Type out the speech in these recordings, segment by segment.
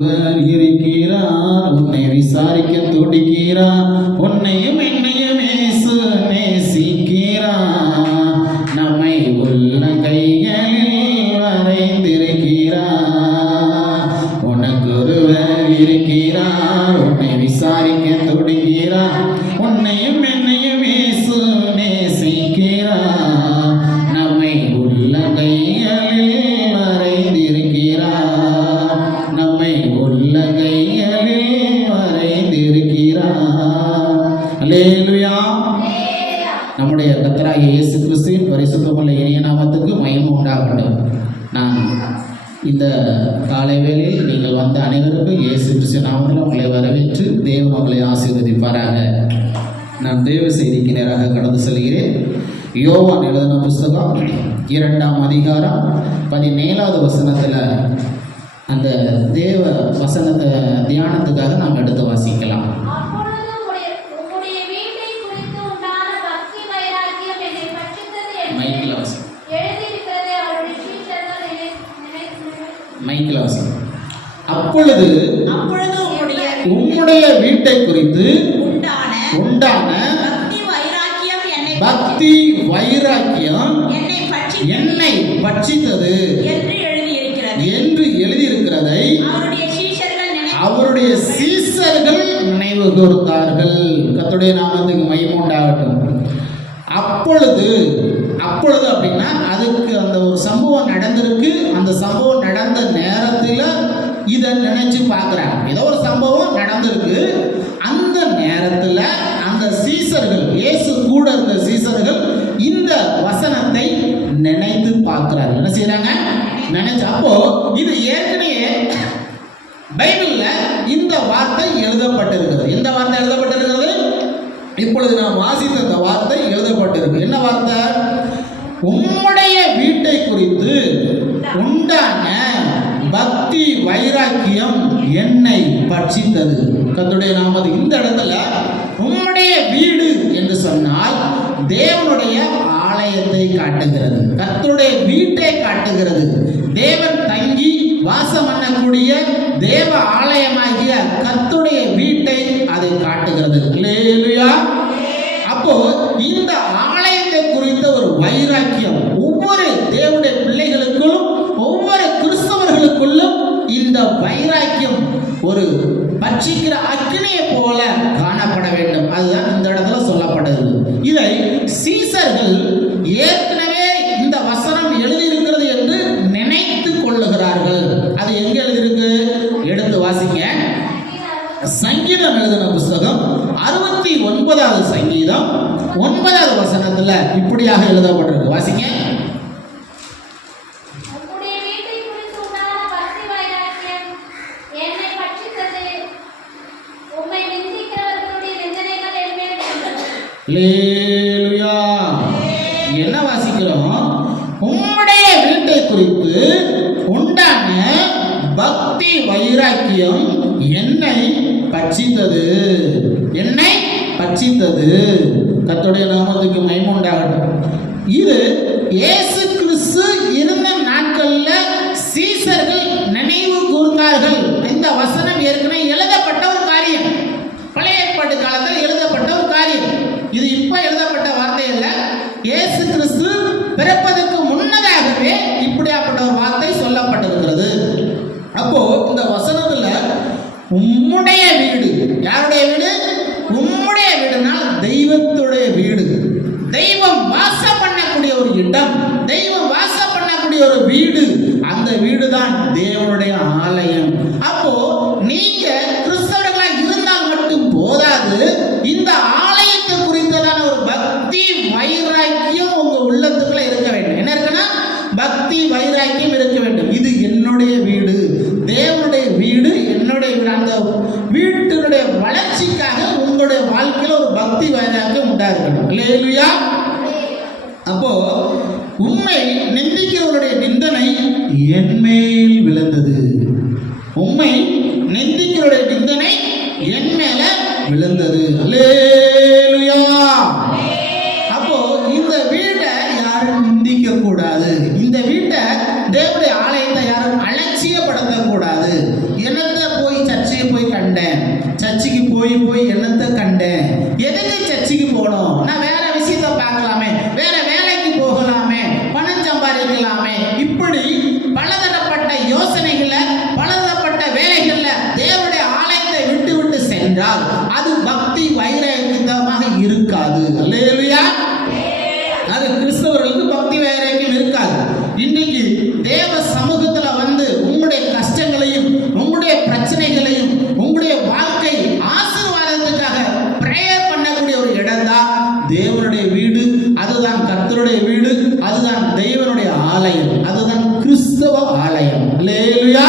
இருக்கிறார், உன்னை விசாரிக்க துடிக்கிறார், உன்னையும் என்னையும் இயேசு நேசிக்கிறார், நம்மை உள்ள கைகளில் வரைந்திருக்கிறார். உனக்கு ஒருவர் இருக்கிறார், உன்னை விசாரிக்க துடிக்கிறார், உன்னையும் என்னையும் இயேசு நேசிக்கிறார், நம்மை உள்ள கைகளில் வரைந்திருக்கிறார், நம்மை உள்ள கைகளில் வரைந்திருக்கிறார். அல்லேலூயா. நம்முடைய கர்த்தராகிய இயேசு கிறிஸ்துவின் பரிசுத்தமுள்ள இனிய நாமத்துக்கு மகிமை உண்டாகட்டும். நான் இந்த காலை வேளையில் நீங்கள் வந்த அனைவருக்கும் இயேசு கிறிஸ்து நாமத்தில் உங்களை வரவேற்று தேவ மக்களை ஆசீர்வதிப்பாராக. நான் தேவ செய்திக்கு நேராக கடந்து செல்கிறேன். யோவான் எழுதின புஸ்தகம் 2ஆம் அதிகாரம் 17வது வசனத்தில் அந்த தேவ வசனத்தை தியானத்துக்காக நாம் எடுத்து வாசிக்கலாம். அப்பொழுது உம்முடைய வீட்டை குறித்து உண்டான பக்தி வைராக்கியம் என்னை பட்சித்தது என்று எழுதியிருக்கிறதை அவருடைய சீஷர்கள் நினைவு கூர்ந்தார்கள். கர்த்தருடைய நாமத்துக்கு மகிமை உண்டாகட்டும். அப்பொழுது அப்படின்னா அதுக்கு அந்த ஒரு சம்பவம் நடந்திருக்கு. அந்த சம்பவம் நடந்த நேரத்தில் இதை நினைச்சு பார்க்குறாங்க. ஏதோ ஒரு சம்பவம் நடந்திருக்கு. அந்த நேரத்தில் அந்த சீஷர்கள், இயேசு கூட இருந்த சீஷர்கள் இந்த வசனத்தை நினைத்து பார்க்கிறார்கள். என்ன செய்யறாங்க? நினைச்சு. அப்போ இது ஏற்கனவே பைபிள்ல இந்த வார்த்தை எழுதப்பட்டிருக்கிறது. இந்த வார்த்தை எழுதப்பட்டிருக்கிறது. இப்பொழுது நாம் வாசித்த இந்த வார்த்தை எழுதப்பட்டிருக்கு. என்ன வார்த்தை? உம்முடைய வீட்டை குறித்து உண்டான பக்தி வைராக்கியம் என்னை பட்சித்தது. கர்த்தருடைய நாமத்துக்கு இந்த இடத்துல உம்முடைய வீடு என்று சொன்னால் தேவனுடைய ஆலயத்தை காட்டுகிறது. கர்த்தருடைய வீட்டை காட்டுகிறது. தேவன் தங்கி வாசம் பண்ணக்கூடிய தேவ ஆலயமாகிய கர்த்தருடைய வீட்டை அதை காட்டுகிறது. அல்லேலூயா. அப்போ இந்த ஆலயத்தை குறித்த ஒரு வைராக்கியம் ஒவ்வொரு தேவனுடைய பிள்ளைகளுக்குள்ளும், ஒவ்வொரு கிறிஸ்தவர்களுக்குள்ளும் இந்த வைராக்கியம் ஒரு பட்சிக்கிற அக்கினியை போல காணப்பட வேண்டும். அதுதான் இந்த இடத்துல சொல்லப்படுது. இதை சீஷர்கள் ஏற்கனவே இந்த வசனம் எழுதியிருக்கிறது என்று நினைத்து கொள்ளுகிறார்கள். அது எங்க எழுதியிருக்கு? எடுத்து வாசிங்க. சங்கீதம் எழுதின புஸ்தகம் 69வது சங்கீதம் 9வது வசனத்துல இப்படியாக எழுதப்பட்டிருக்கு. வாசிங்க. என்ன வாசிக்கிறோம்? உம்முடைய வீட்டை குறித்து உண்டான பக்தி வைராக்கியம் என்னை பட்சித்தது. என்னை பட்சித்தது. கர்த்தருடைய நாமத்துக்கு மகிமை உண்டாகட்டும். இது இயேசு கிறிஸ்து இருந்த நாட்கள்ல சீஷர்கள் நினைவு கூர்ந்தார்கள். இந்த வசனம் ஏற்கனவே எழுதப்பட்ட ஒரு காரியம். பழைய ஏற்பாட்டு காலத்தில் எழுதப்பட்ட ஒரு காரியம். இது இப்ப எழுதப்பட்ட வார்த்தை அல்ல. இயேசு கிறிஸ்து பிறப்பதற்கு முன்னதாகவே இப்படியாப்பட்ட ஒரு வார்த்தை சொல்லப்பட்டிருக்கிறது. அப்போ இந்த வசனத்துல உம்முடைய வீடு, யாருடைய வீடு? உம்முடைய வீடுனால் தெய்வத்துடைய வீடு. தெய்வம் வாசம் பண்ணக்கூடிய ஒரு இடம், தெய்வம் வாசம் பண்ணக்கூடிய ஒரு வீடு. அந்த வீடு தான் தேவனுடைய ஆலயம். அப்போ நீங்க கிறிஸ்தவர்களா இருந்தால் மட்டும் போதாது, இந்த ஆலயத்தை குறித்ததான ஒரு பக்தி வைராக்கியம் உங்க உள்ளத்துக்குள்ள இருக்க வேண்டும். என்ன இருக்குன்னா பக்தி வைராக்கியம் இருக்க வேண்டும். இது என்னுடைய வீடு, தேவனுடைய வீடு, என்னுடைய வீடு. அந்த வீட்டினுடைய வளர்ச்சிக்காக உங்களுடைய வாழ்க்கையில ஒரு பக்தி வைராக்கியம் உண்டாஇருக்கணும். அல்லேலூயா. அப்போ உண்மை நிந்திக்கிறவருடைய நிந்தனை என்மேல் விழுந்தது. உண்மை நிந்திக்கிறவருடைய நிந்தனை என் மேல விழுந்தது. அல்லேலூயா. அப்போ இந்த வீட்டை யாரும் நிந்திக்க கூடாது. இந்த வீட்டை தேவனுடைய ஆலயத்தை யாரும் அலட்சியப்படுத்த கூடாது. என்னத்தை போய் என்னத்தை கண்டேன், எதுக்கு சர்ச்சுக்கு போகணும், நான் வேற விஷயத்த பார்க்கலாமே, வேற வேலைக்கு போகலாமே, பணம் சம்பாதிக்கலாமே, இப்படி பலதரப்பட்ட யோசனைகளை பலதரப்பட்ட வேலைகள்ல தேவனுடைய ஆலயத்தை விட்டு விட்டு சென்றால் அது பக்தி வைராக்கியமாக இருக்காது. அல்லேலூயா. அது கிறிஸ்தவர்களுக்கு பக்தி வைராக்கியம் இருக்காது. இன்னைக்கு தேவ சமூகத்துல வந்து உங்களுடைய கஷ்டங்களையும் உங்களுடைய பிரச்சனைகளையும் உங்களுடைய வாழ்க்கை ஆசீர்வாதத்துக்காக பிரேயர் பண்ணக்கூடிய ஒரு இடம் தான் தேவனுடைய வீடு. அதுதான் கர்த்தருடைய வீடு, அதுதான் தேவனுடைய ஆலயம், அதுதான் கிறிஸ்தவ ஆலயம். அல்லேலூயா.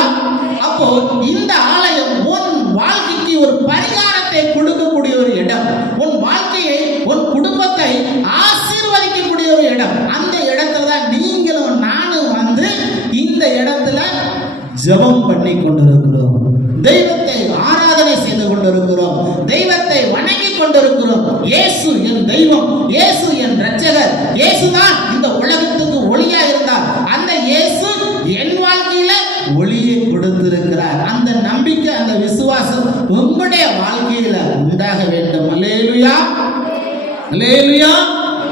அப்போ இந்த ஆலயம் உன் வாழ்க்கைக்கு ஒரு பரிகாரத்தை கொடுக்கக்கூடிய ஒரு இடம், உன் வாழ்க்கையை உன் குடும்பத்தை ஆசீர்வதிக்கக்கூடிய ஒரு இடம். அந்த இடத்துல தான் நீங்களும் நானும் வந்து இந்த இடத்துல ஜெபம் பண்ணி கொண்டிருக்கிறோம், தெய்வத்தை ஆராதனை செய்து கொண்டிருக்கிறோம், தெய்வத்தை வணங்கி கொண்டிருக்கிறோம். இயேசு என் தெய்வம், இயேசு என் இரட்சகர், இயேசுதான் இந்த உலகத்துக்கு ஒளியா இருந்தார். அந்த இயேசு என் வாழ்க்கையில ஒளியை கொடுத்திருக்கிறார். அந்த நம்பிக்கை, அந்த விசுவாசம் உங்களுடைய வாழ்க்கையில உண்டாக வேண்டும். அல்லேலூயா, அல்லேலூயா.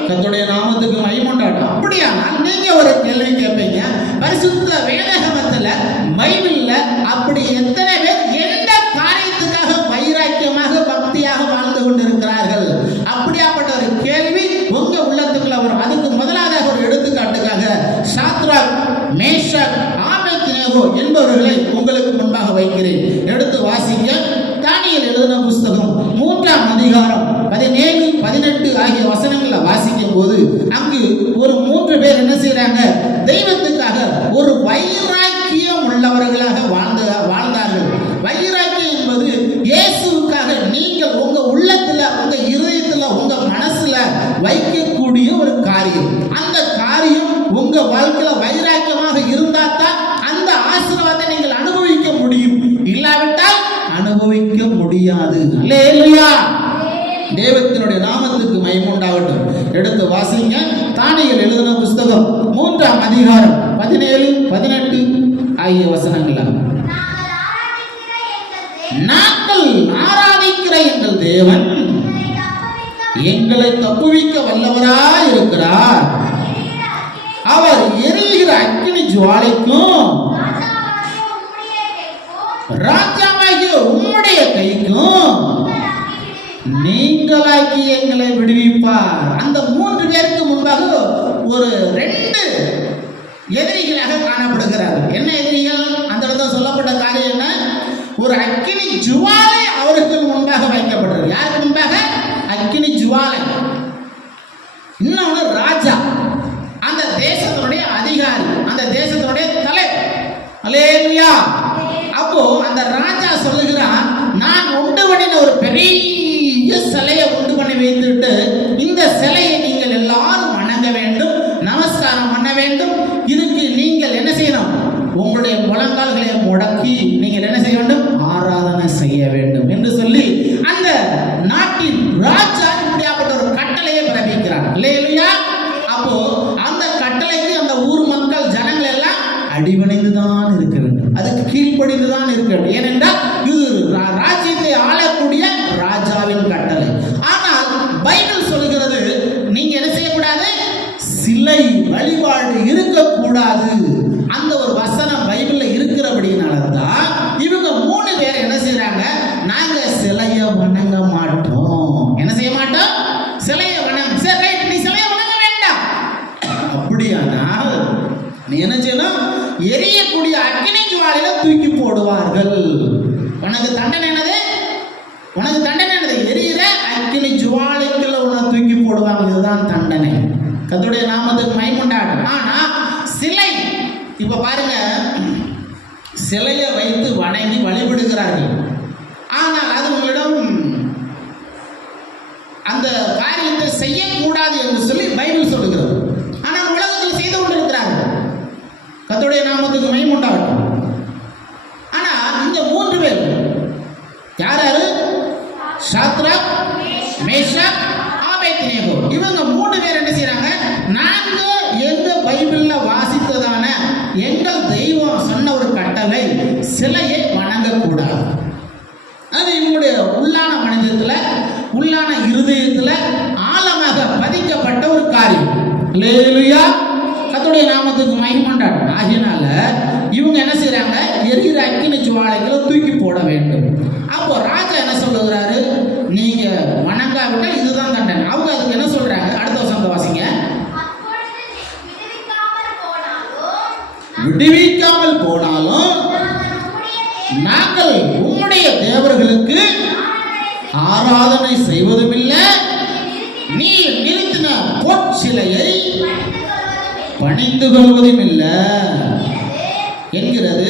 கர்த்தருடைய நாமத்துக்கு மகிமை உண்டாகட்டும். அப்படியானால் நீங்க ஒரு கேள்வி கேட்பீங்க, பரிசுத்த வேதாகமத்துல பைபிள்ல அப்படி எத்தனை பேர் எந்த காரியத்துக்காக வைராக்கியமாக பக்தியாக வாழ்ந்து கொண்டிருக்கிறார்கள்? அப்படியாப்பட்ட ஒரு கேள்வி உங்க உள்ளத்துக்குள்ள வரும். அதுக்கு முதலாக ஒரு எடுத்துக்காட்டுக்காக சாத்ராக், மேஷாக், ஆபேத்நேகோ என்பவர்களை உங்களுக்கு முன்பாக வைக்கிறேன். எடுத்து வாசிங்க. தானியேல் எழுதின புஸ்தகம் 3ஆம் அதிகாரம் 17, 18 ஆகிய வசனங்களை வாசிக்கும் போது அங்கு ஒரு 3 பேர் என்ன செய்யறாங்க? தெய்வத்துக்காக ஒரு வைராக்கியம் உள்ளவர்களாக வாழ்ந்தார்கள். வைராக்கியம் என்பது இயேசுவுக்காக நீங்கள் உங்க உள்ளத்துல, உங்க இருதயத்துல, உங்க மனசுல வைக்கக்கூடிய ஒரு காரியம். அந்த காரியம் உங்க வாழ்க்கையில வைராக்கியமாக இருந்தா தான் அந்த ஆசீர்வாதத்தை நீங்கள் அனுபவிக்க முடியும். இல்லாவிட்டால் அனுபவிக்க முடியாது. அல்லேலூயா. தேவத்தினுடைய நாமத்துக்கு மகிமை உண்டாகட்டும். எடுத்து வாசிங்க. தானியேல் எழுதின புஸ்தகம் 3ஆம் அதிகாரம் 17, 18 ஆகிய வசனங்கள். நாங்கள் ஆராதிக்கிற எங்கள் தேவன் எங்களை தப்புவிக்க வல்லவராய் இருக்கிறார். அவர் எரிகிற அக்கினி ஜுவாலைக்கும் ராஜாவாகிய உம்முடைய கைக்கும் நீங்களாக்கி எங்களை விடுவிப்பார். அந்த 3 பேருக்கு முன்பாக ஒரு 2 எதிரிகளாக காணப்படுகிறார்கள். என்ன எதிரிகள்? அந்த இடத்துல சொல்லப்பட்ட காரியம் என்ன? ஒரு அக்கினி ஜுவாலை அவர்கள் முன்பாக வைக்கப்பட்டது. யாருக்கு முன்பாக? அக்கினி ஜுவாலை. இன்னொன்று ராஜா, அந்த தேசத்தினுடைய அதிகாரி, அந்த தேசத்தினுடைய தலைவர். அல்லேலூயா. அப்போ அந்த ராஜா சொல்லுகிறான், நான் உண்டு பண்ணின ஒரு பெரிய சிலையை உண்டு பண்ணி வைத்துட்டு இந்த சிலையை நீங்கள் எல்லாரும் வணங்க வேண்டும், நமஸ்காரம் பண்ண வேண்டும். இதுக்கு நீங்கள் என்ன செய்யணும்? உங்களுடைய முழங்கால்களை முடக்கி நீங்கள் என்ன செய்ய வேண்டும்? ஆராதனை செய்ய வேண்டும் என்று சொல்லி அந்த நாட்டின் ராஜா இப்படியாப்பட்ட ஒரு கட்டளையை பிறப்பிக்கிறார். அல்லேலூயா. அப்போ அந்த கட்டளைக்கு அந்த ஊர் மக்கள், ஜனங்கள் எல்லாம் அடிபணிந்துதான் இருக்க வேண்டும், அதுக்கு கீழ்ப்படிந்துதான் இருக்க வேண்டும். ஏனென்றால் இது ராஜ்யத்தை ஆளக்கூடிய ராஜாவின் கட்டளை. ஆனால் பைபிள் சொல்லுகிறது, நீங்க என்ன செய்யக்கூடாது? சிலை வழிபாடு இருக்கக்கூடாது. அந்த ஒரு வசனம் பைபிள்ல இருக்கிறபடினால்தான் இவங்க 3 பேர் என்ன செய்யறாங்க? நாங்க சிலையை வணங்க மாட்டோம். என்ன செய்ய மாட்டோம்? சிலையை வணங்க. சரி, ரைட், நீ சிலையை வணங்க வேண்டாம். அப்படியானால் நீ என்ன செய்யணும்? எரியக்கூடிய அக்கினி ஜுவாலையில தூக்கி போடுவார்கள். உனக்கு தண்டனை என்னது? உனக்கு தண்டனை என்னது? எரியிற அக்கினி ஜுவாலைக்குள்ள உன்னை தூக்கி போடுவாங்க. இதுதான் தண்டனை. கர்த்தருடைய நாமத்துக்கு மகிமை உண்டாகட்டும். ஆனா சிலை, இப்ப பாருங்க, சிலையை வைத்து வணங்கி வழிபடுகிறார்கள். ஆனால் அது உங்களிடம் அந்த காரியத்தை செய்யக்கூடாது என்று சொல்லி பைபிள் சொல்லுகிறது. ஆனால் உலகத்தில் செய்து கொண்டிருக்கிறார்கள். கர்த்தருடைய நாமத்துக்கு மகிமை உண்டாகட்டும். ஆனா இந்த 3 பேர் யார் யாரு? Shadrach, Meshach, Abednego. இவங்க 3 பேர் என்ன செய்யறாங்க? நாங்க எங்க பைபிள்ல வாசித்ததான எங்கள் தெய்வம் சொன்ன ஒரு கட்டளை, சிலையை வணங்கக்கூடாது. அது இவங்களுடைய உள்ளான மனித நாமத்துக்கு மகிமைண்டாடும். ஆகியனால இவங்க என்ன செய்யறாங்க, எரிகிற அக்கினி ஜுவாலைகளை தூக்கி போட வேண்டும். அப்போ ராஜா என்ன சொல்லுகிறாரு, நீங்க வணங்காவிட்டால் இதுதான் தண்டனை. அவங்க அதுக்கு என்ன சொல்றாங்க, அடுத்த வசனத்தை வாசிங்க. விடுவிக்காமல் போனாலும் நாங்கள் உம்முடைய தேவர்களுக்கு ஆராதனை செய்வதும் இல்லை, நீ நிறுத்தின பொற்சிலையை பணிந்து கொள்வதும் இல்லை என்கிறது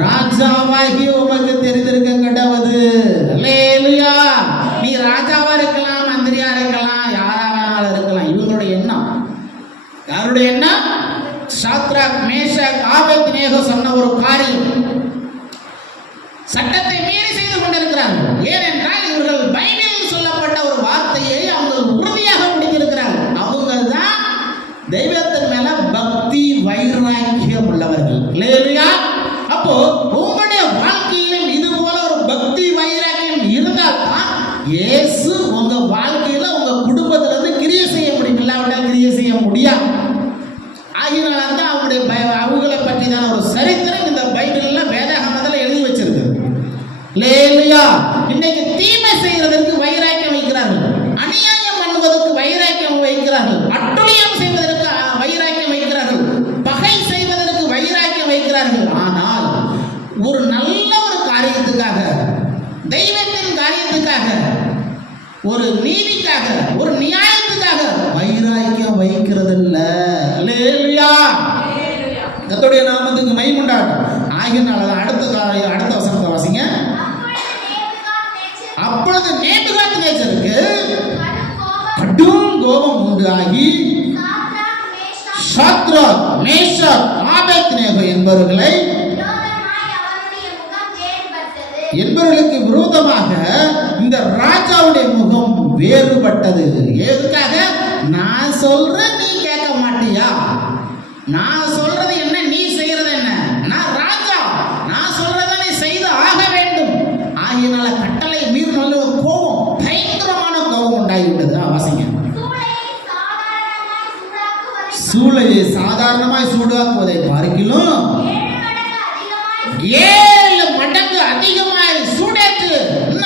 ராஜாவாகி உமக்கு தெரிந்திருக்க கடவுது. அல்லேலூயா. நீ ராஜாவா இருக்கலாம், மந்திரியா இருக்கலாம், யாரா வேணாலும் இருக்கலாம். இவங்களுடைய எண்ணம், யாருடைய எண்ணம், சாத்ராக் மேஷாக் ஆபேத்நேகோ சொன்ன ஒரு காரியம் சட்டத்தை மீறி செய்து கொண்டிருக்கிறார்கள். ஏனென்றால் இவர்கள் பைபிளில் சொல்லப்பட்ட ஒரு வார்த்தையை அவங்க உறுதியாக முடித்திருக்கிறார்கள். அவங்க தான் தெய்வத்தின் மேல பக்தி வைராக்கியம் உள்ளவர்கள். அல்லேலூயா. அப்போ உங்களுடைய வாழ்க்கையிலும் இது போல ஒரு பக்தி வைராக்கியம் இருந்தால் தான் இயேசு உங்க வாழ்க்கையில உங்க குடும்பத்துல இருந்து கிரியை செய்ய முடியும். இல்லாவிட்டால் கிரியை செய்ய முடியாது. ஆகினால தான் அவங்களை பற்றின ஒரு சரித்திரம் இந்த பைபிள்ல வேதாகமத்துல எழுதி வச்சிருக்கு. அல்லேலூயா. இன்னைக்கு தீமை செய்வதற்கு வைராக்கியம் வைக்கிறார்கள், அநியாயம் பண்ணுவதற்கு வைராக்கியம் வைக்கிறார்கள், அட்டுழியம் செய்வதற்கு வைராக்கியம் வைக்கிறார்கள், பகை செய்வதற்கு வைராக்கியம் வைக்கிறார்கள். ஆனால் ஒரு நல்ல ஒரு காரியத்துக்காக, தெய்வத்தின் காரியத்துக்காக, ஒரு நீதிக்காக, ஒரு நியாயத்துக்காக வைராக்கியம் வைக்கிறது இல்ல. அல்லேலூயா. கர்த்தருடைய நாமத்துக்கு மகிமை உண்டாகட்டும். ஆகினால அடுத்த வசனத்தை வாசிங்க. அப்பொழுது நேபுகாத்நேச்சருக்கு கடும் கோபம் உண்டாகி சாத்ராக் மேஷாக் ஆபேத்நேகோ என்பவர்களுக்கு விரோதமாக இந்த ராஜாவுடைய முகம் வேறுபட்டது. எதுக்காக? நான் சொல்ற நீ கேட்க மாட்டியா, நான் சொல்றது என்ன நீ செய்யறது என்ன, நான் ராஜா, நான் சொல்றத நீ செய்து ஆக வேண்டும். ஆகியனால கட்டளை மீறினால ஒரு கோபம், பயங்கரமான கோபம் உண்டாகிவிட்டது. வாசிங்க. சூளையை சாதாரணமாய் சூடாக்குவதை பார்க்கிலும் 7 மடங்கு அதிகமாய் சூடேற்று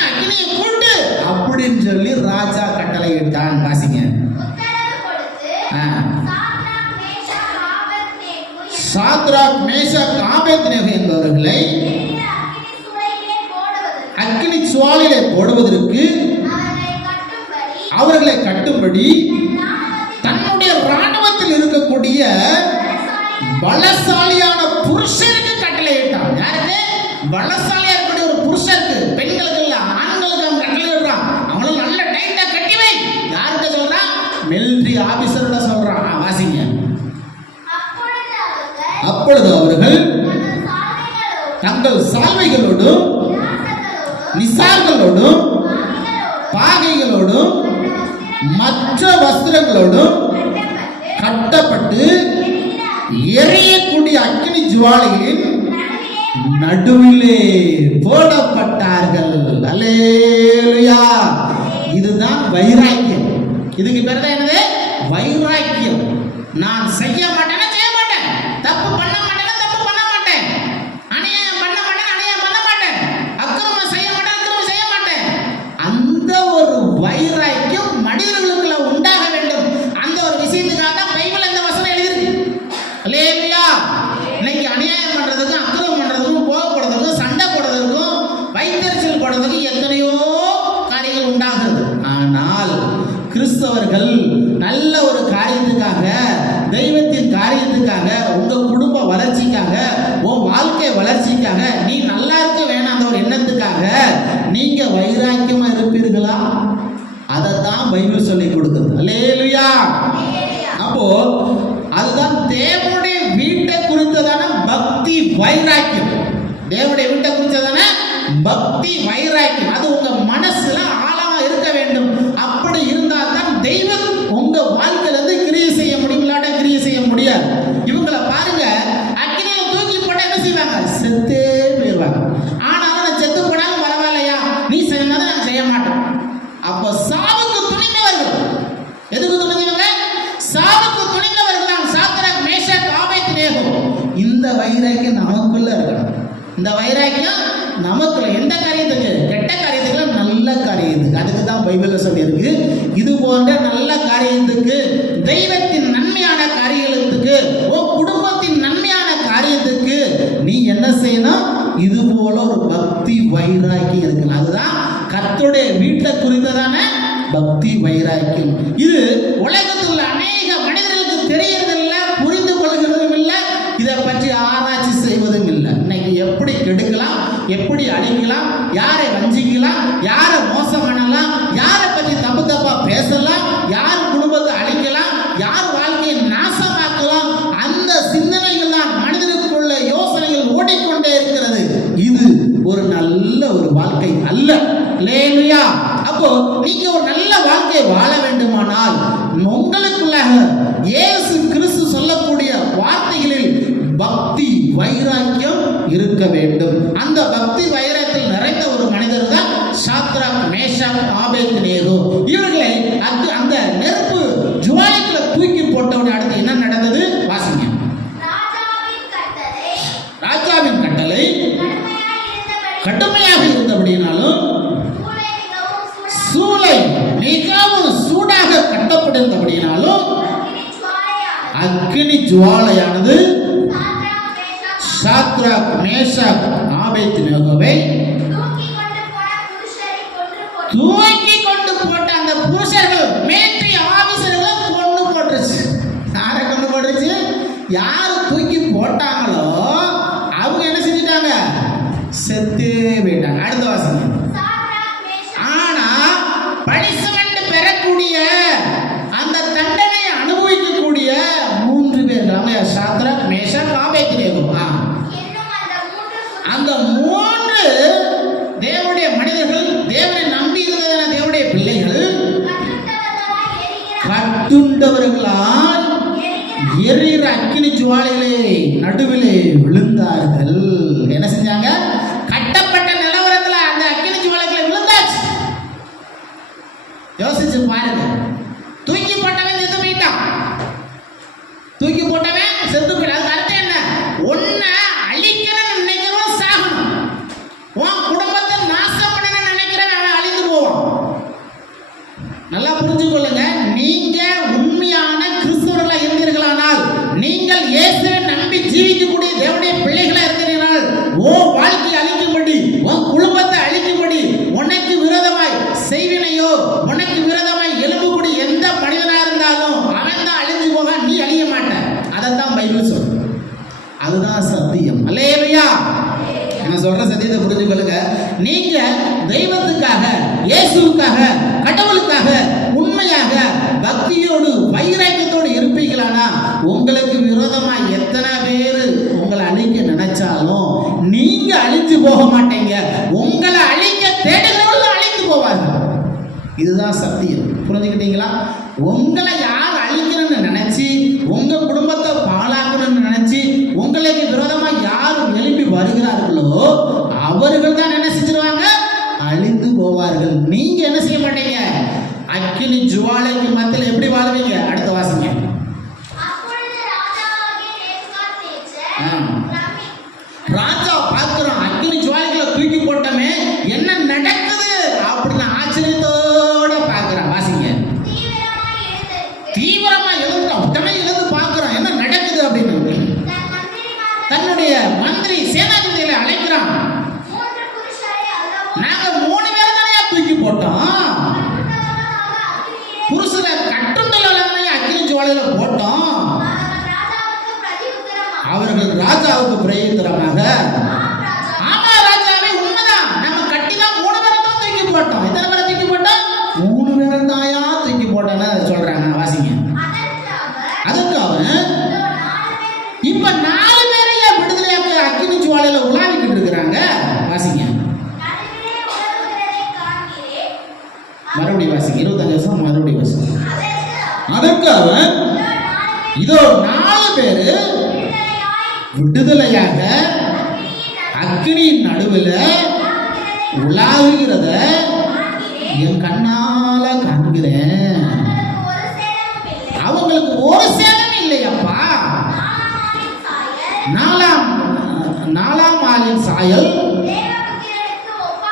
அக்னியை கூட்டு அப்படின்னு சொல்லி ராஜா கட்டளை இட்டான். வாசிங்க. சாத்ராக் மேஷாக் ஆபேத்நேகோ என்பவர்களை அக்னி சுவாலையிலே போடுவதற்கு அவர்களை கட்டும்படி தன்னுடைய ராணுவத்தில் இருக்கக்கூடிய பலசாலியான புருஷனுக்கு கட்டளையிட்டான். யாருக்கு? பலசாலியா இருக்கக்கூடிய ஒரு புருஷனுக்கு, பெண்களுக்கு இல்ல, ஆண்களுக்கு அவன் கட்டளையிடுறான். அவனுக்கு நல்ல டைட்டா கட்டி வை. யாருக்கு சொல்றான்? மிலிட்டரி ஆபீசரோட சொல்றான். வாசிங்க. அப்பொழுது அவர்கள் தங்கள் சால்வைகளோடும் நிசார்களோடும் பாகைகளோடும் மற்ற வஸ்திரங்களோடும் கட்டப்பட்டு எரியக்கூடிய அக்கினி ஜுவாலையின் நடுவிலே போடப்பட்டார்கள். அல்லேலூயா. இதுதான் வைராக்கியம். இதுக்கு பேர் தான் என்னது? வைராக்கியம். நான் செய்ய மாட்டேன்னா செய்ய மாட்டேன், தப்பு பண்ண மாட்டேன்னா தப்பு பண்ண மாட்டேன், அநியாயம் பண்ண மாட்டேன் அநியாயம் பண்ண மாட்டேன், அக்கிரமம் செய்ய மாட்டேன் அக்கிரமம் செய்ய மாட்டேன். அந்த ஒரு வைராக்கியம் மனிதர்களுக்குள்ள உண்டாக வேண்டும். அந்த ஒரு விஷயத்துக்காக தான் பைபிள் இந்த வசனம் எழுதிருக்கு. அல்லேலூயா. இன்னைக்கு அநியாயம் பண்றதுக்கும் அக்கிரமம் பண்றதுக்கும் கோபப்படுறதுக்கும் சண்டை போடுறதுக்கும் வைத்தறிச்சல் போடுறதுக்கும் எத்தனையோ காரியங்கள் உண்டாகிறது. ஆனால் கிறிஸ்தவர்கள் நல்ல ஒரு காரியத்துக்காக, தெய்வத்தின் காரியத்துக்காக, உங்க குடும்ப வளர்ச்சிக்காக, உன் வாழ்க்கை வளர்ச்சிக்காக, நீ நல்லா இருக்க வேணாம் அந்த ஒரு எண்ணத்துக்காக நீங்க வைராக்கியமா இருப்பீர்களா? அதைத்தான் பைபிள் சொல்லி கொடுக்குது. அல்லேலூயா. அப்போ அதுதான் தேவனுடைய வீட்டை குறித்ததான பக்தி வைராக்கியம். தேவனுடைய வீட்டை குறித்ததான பக்தி வைராக்கியம் அது உங்க மனசுல ஆழமா இருக்க வேண்டும். அப்படி இருந்தால் தான் தெய்வம் உங்க வாழ்க்கையில இருந்து கிரியை செய்ய முடியும், இல்லாட்ட கிரியை செய்ய முடியாது. இவங்களை பாருங்க, அக்கினியை தூக்கி போட்டா என்ன செய்வாங்க? செத்தே போயிடுவாங்க. ஆனாலும் நான் செத்து போனாலும் பரவாயில்லையா, நீ செய்யறதை நான் செய்ய மாட்டேன். அப்போ சாவுக்கு துணிந்தவர்கள், எதுக்கு துணிந்தவங்க? சாவுக்கு துணிந்தவர்கள் தான் இந்த வைராக்கியம் நமக்குள்ள எந்த காரியத்துக்கு? கெட்ட காரியத்துக்கு, நல்ல காரியத்துக்கு. அதுக்கு தான் பைபிள்ல சொல்லியிருக்கு, இது போன்ற நல்ல காரியத்துக்கு, தெய்வத்தின் நன்மையான காரியத்துக்கு, குடும்பத்தின் நன்மையான காரியத்துக்கு நீ என்ன செய்யணும்? இது போல ஒரு பக்தி வைராக்கியம் இருக்கணும். அதுதான் கர்த்தருடைய வீட்டை குறித்ததான பக்தி வைராக்கியம். இது உலகத்தில் உள்ள அநேக மனிதர்களுக்கு தெரியறதில்ல, புரிந்து கொள்கிறதும் இல்லை, இதை பற்றி ஆராய்ச்சி செய்வதும் இல்லை. இன்னைக்கு எப்படி கெடுக்கலாம், எப்படி அழிக்கலாம், யாரை வஞ்சிக்கலாம், யாரை மோசம் பண்ணலாம், யாரை பற்றி தப்பு தப்பா பேசலாம், யார் குடும்பத்தை அழிக்கலாம், யார் வாழ்க்கையை நாசமாக்கலாம், அந்த சிந்தனைகள் தான் மனிதனுக்குள்ள யோசனைகள் ஓடிக்கொண்டே இருக்கிறது. இது ஒரு நல்ல ஒரு வாழ்க்கை அல்ல. அல்லேலூயா. அப்போ நீங்க ஒரு நல்ல வாழ்க்கை வாழ வேண்டுமானால் உங்களுக்குள்ளாக இயேசு கிறிஸ்து சொல்லக்கூடிய வார்த்தைகளில் பக்தி வைராக்கியம் இருக்க வேண்டும். அந்த பக்தி வைராக்கியத்தில் நிறைந்த ஒரு மனிதர் தான் சாத்ராக், மேஷாக், ஆபேத்நேகோ. இவர்களை அந்த நெருப்பு ஜுவாலைக்குள்ள தூக்கி போட்டவுடனே அடுத்து என்ன நடந்தது? வாசிங்க. ராஜாவின் கட்டளை கடுமையாக இருந்தபடினாலும் சூளை மிகவும் சூடாக கட்டப்பட்டிருந்தபடினாலும் அக்கினி ஜுவாலையானது சாத்ராக், மேஷாக், ஆபேத்நேகோவை தூக்கி கொண்டு போட்ட அந்த புருஷர்கள், மேற்றி ஆபீசர்களை கொண்டு போட்டுருச்சு. யாரை கொண்டு போட்டுருச்சு? யாரு தூக்கி போட்டாங்களோ அவங்க என்ன செஞ்சிட்டாங்க? செத்தே போயிட்டாங்க. அடுத்த வாசனை. ஆனா பனிஷ்மெண்ட் பெறக்கூடிய, அந்த தண்டனையை அனுபவிக்கக்கூடிய 3 பேர், சாத்ராக், மேஷாக், ஆபேத்நேகோ. அந்த 3 தேவனுடைய மனிதர்கள், தேவனை நம்பி இருந்த தேவனுடைய பிள்ளைகள் கட்டுண்டவர்களால் எரிகிற அக்கினி ஜுவாலையிலே நடுவிலே விழுந்தார்கள். என்ன செஞ்சாங்க? கட்டப்பட்ட நிலவரத்தில் அந்த அக்கினி ஜுவாலைகளை விழுந்தாச்சு. யோசிச்சு பாருங்க. தூக்கி போட்டவன் செத்து போயிட்டான். தூக்கி போட்டவன் செத்து போயிட்டான். அதுக்கு அர்த்தம் என்ன? ஒன்ன அழிக்கணும்னு நினைக்கிறவன் சாகணும். உன் குடும்பத்தை நாசம் பண்ணணும்னு நினைக்கிறவன் அவன் அழிந்து போவான். நல்லா புரிஞ்சுக்கொள்ளுங்க. நீங்க உண்மையான கிறிஸ்தவர்களா இருந்தீர்களானால், நீங்கள் இயேசுவை நம்பி ஜீவிக்கக்கூடிய தேவனுடைய பிள்ளைகளா இருந்தீர்கள், உன் வாழ்க்கையை அழிக்கும்படி, உன் குடும்பத்தை அழிக்கும்படி, உனக்கு விரோதமாய் செய்வினையோ, உனக்கு விரோதமாய் எழும்பக்கூடிய எந்த மனிதனா இருந்தாலும் அவன் தான் அழிஞ்சு போக, நீ அழிய மாட்ட. அதைத்தான் பைபிள் சொல்லுது. அதுதான் சத்தியம். அல்லேலூயா. நான் சொல்ற சத்தியத்தை புரிஞ்சுக்கொள்ளுங்க. நீங்க தெய்வத்துக்காக, இயேசுவுக்காக, கடவுளுக்காக உண்மையாக பக்தியோடு வைராக்கியத்தோடு இருப்பீங்களானா, உங்களுக்கு விரோதமா எத்தனை பேர் உங்களை அழிக்க நினைச்சாலும் நீங்க அழிஞ்சு போக மாட்டீங்க. உங்களை அழிக்க தேடுகிறவர்கள் அழிந்து போவாங்க. இதுதான் சத்தியம். புரிஞ்சுக்கிட்டீங்களா? உங்களை யார் அழிக்கணும்னு நினைச்சு, உங்க குடும்பத்தை பாழாக்கணும்னு நினைச்சு உங்களுக்கு விரோதமா யார் எழுப்பி வருகிறார்களோ அவர்கள் தான் என்ன செஞ்சிருவாங்க? அழிந்து போவார்கள். நீங்க என்ன செய்ய மாட்டீங்க? அக்கினி ஜுவாலைக்கு மத்தியில் எப்படி வாழ்வீங்க? அடுத்த வாசிங்க. ராஜா பார்க்கிறோம், அக்கினி ஜுவாலைகளை தூக்கி போட்டமே, என்ன நடக்குது அப்படின்னு ஆச்சரியத்தோட பார்க்கிறோம். வாசிங்க. தீவிரமா எழுதுறோம், உடனே எழுந்து பார்க்கிறோம் என்ன நடக்குது அப்படின்னு. தன்னுடைய மந்திரி சேனாதிபதிகளை அழைக்கிறான். நாங்க 3 பேர் தானே தூக்கி போட்டோம், புருஷரை கட்டுண்டலையே அக்கினி ஜுவாலையில போட்டோம். அவர்கள் ராஜாவுக்கு பிரயுத்தரமாக, ஆமா ராஜாவே, உண்மைதான், நம்ம கட்டி தான் 3 பேரை தான் தூக்கி போட்டோம். எத்தனை பேரை தூக்கி போட்டோம்? 3 பேரை தாயா தூக்கி போட்டோன்னு சொல்றாங்க. வாசிங்க. அதுக்கு அவன் இப்ப 4 பேரைய விடுதலையாக்க அக்கினி ஜுவாலையில உலாவிக்கிட்டு இருக்கிறாங்க. வாசிங்க. மறுபடியும் வாசிங்க. 25 வருஷம் மறுபடியும் வாசிங்க. அதற்கு அவன் இதோ 4 பேரு விடுதலையாக அக்கினியின் நடுவில் உலாவுகிறத என் கண்ணால காண்கிறேன். அவங்களுக்கு ஒரு சேதம் இல்லையப்பா. 4ஆம் குமாரின் சாயல்